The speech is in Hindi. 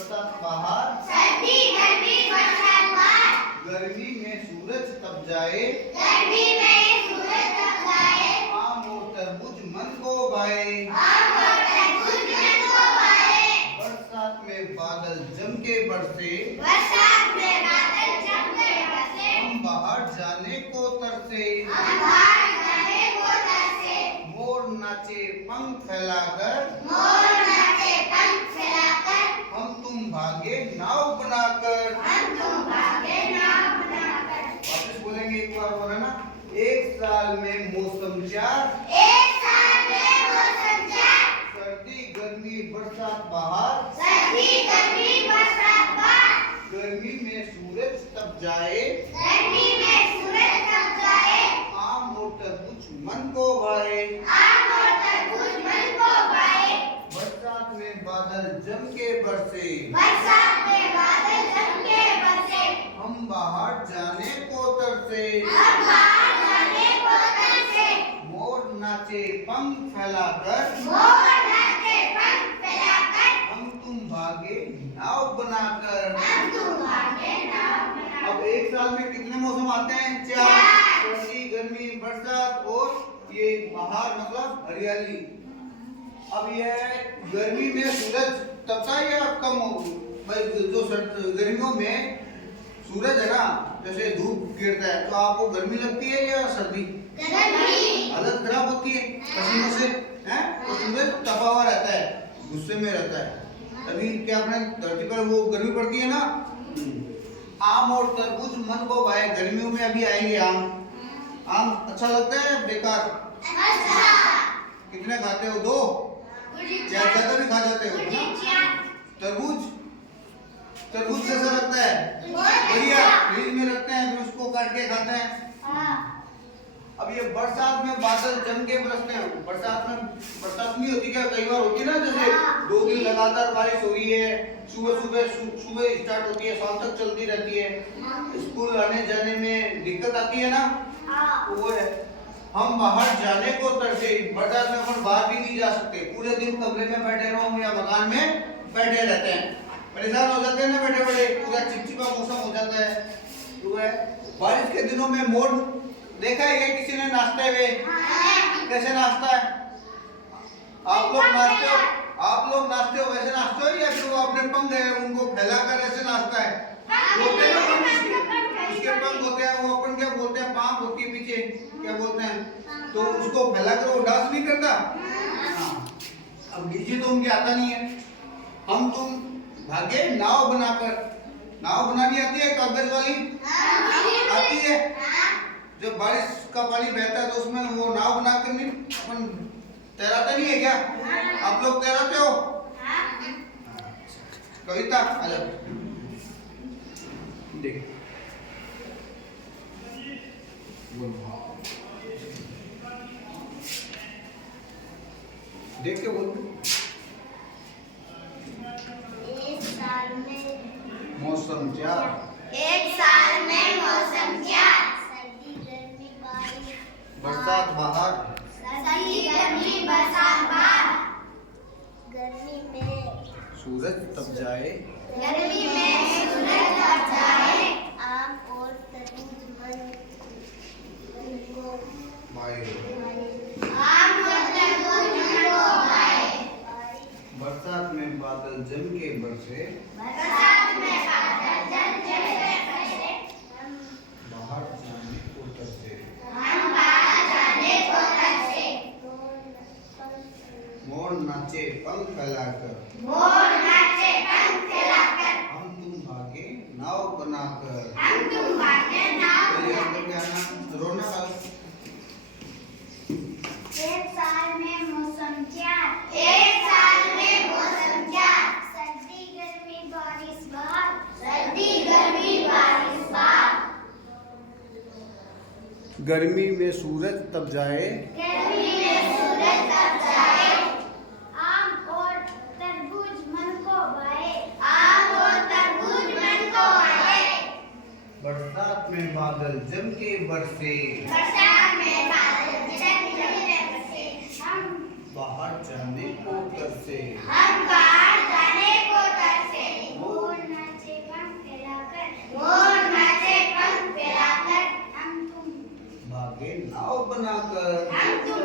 बरसात बाहर, सर्दी गर्मी बरसात बाहर, गर्मी में सूरज तप जाए, गर्मी में सूरज तप जाए, आम और तरबूज मन को भाए, आम और तरबूज मन को भाए, बरसात में बादल जम के बरसे, बरसात में बादल जम के बरसे, हम बाहर जाने को तरसे, हम बाहर जाने को तरसे, मोर नाचे पंख फैलाकर, मोर नाचे पंख फैलाकर, हम तुम भागे नाव बनाकर। हम तुम भागे नाव बनाकर। वापस बोलेंगे एक बार और, है ना। एक साल में मौसम चार, एक साल में मौसम चार, सर्दी गर्मी बरसात बाहर, सर्दी गर्मी बरसात बाहर, गर्मी में सूरज तप जाए, गर्मी में सूरज तप जाए, आम और तरबूज मन को भाए, आम और तरबूज मन को भाए, बरसात में बादल जम के बरसे, बरसात में बादल जम के बरसे, हम बाहर जाने को तरसे, हम बाहर जाने को तरसे, मोर नाचे पंख फैलाकर, मोर नाचे पंख फैलाकर, हम तुम भागे नाव बनाकर। हम तुम भागे नाव बनाकर। अब एक साल में कितने मौसम आते हैं? चार। सर्दी गर्मी बरसात और ये बाहर मतलब हरियाली। अब ये गर्मी में सूरज तपता है या कम हो? भाई जो गर्मियों में सूरज है ना, जैसे धूप गिरता है तो आपको गर्मी लगती है या सर्दी? गर्मी। हालत खराब होती है पसीनों से, हैं? तो सूरज तपा हुआ रहता है, गुस्से में रहता है, अभी क्या अपने धरती पर वो गर्मी पड़ती है ना। आम और तरबूज मन को भाए, गर्मियों में अभी आएंगे आम। आम अच्छा लगता है बेकार? अच्छा। कितने खाते हो? दो या ज्यादा भी खा जाते हो ना? तरबूज, तरबूज कैसा लगता है? बढ़िया, फ्रिज में रखते हैं फिर उसको काट के खाते हैं। अब ये बरसात में बादल जम के बरसते हैं। बरसात में बरसात नहीं होती क्या, कई बार होती है ना, जैसे 2 दिन लगातार बारिश हो रही है, सुबह स्टार्ट होती है, शाम तक चलती रहती है, स्कूल आने जाने में दिक्कत आती है ना, वो है। हम बाहर जाने को तरसे, बरसात में अपन बाहर भी नहीं जा सकते, पूरे दिन कमरे में बैठे रहो या मकान में बैठे रहते हैं, परेशान हो जाते हैं ना बैठे बैठे, पूरा चिपचिपा मौसम हो जाता है। तो है बारिश के दिनों में मोर देखा है किसी ने नाचते हुए? कैसे नाचता है? आप लोग नाचते हो? आप लोग नाचते हो वैसे नाचते हो या फिर वो अपने पंख है उनको फैलाकर ऐसे नाचता है? होते हैं ना पंख, इसके पंख होते हैं, वो अपन क्या बोलते हैं, पाँव होती है पीछे, क्या बोलते हैं, तो उसको फैलाकर वो डांस नहीं करता। हाँ। अब डीजे तो उनके आता नहीं है। हम तुम भागे नाव बनाकर। नाव बनानी आती है कागज वाली? आती है। जब बारिश का पानी बहता है तो उसमें वो नाव बनाकर नहीं अपन तैराते नहीं है क्या? आप लोग तैराते हो? कविता अलग देख देख के बोल। एक साल में मौसम चार, एक साल में मौसम चार, सर्दी गर्मी बारिश बरसात बाहर, सर्दी गर्मी बरसात बाहर, गर्मी में सूरज तप जाए, गर्मी में सूरज तप जाए, आम और तरबूज मन को भाई आम और तरबूज मन को भाए, बरसात में बादल जम के बरसे, बरसात में बादल जम के बरसे, बाहर जाने को तरसे, हम बाहर जाने को तरसे, मोर नाचे पंख फैलाकर, मोर नाचे पंख फैलाकर, हम तुम भागे नाव बनाकर। हम तुम भागे नाव चलिए आगे क्या नाम? रोना का एक साल में मौसम चार, एक साल में मौसम चार, सर्दी गर्मी बारिश बाहर, सर्दी गर्मी बारिश बाहर, गर्मी में सूरज तप जाए, गर्मी में सूरज तप जाए, आम और तरबूज मन को भाए, आम और तरबूज मन को भाए, बरसात में बादल जम के बरसे, बरसात में बादल जम के बरसे, हम बाहर जाने को तरसे, बाहर जाने को तरसे, आगे नाव बनाकर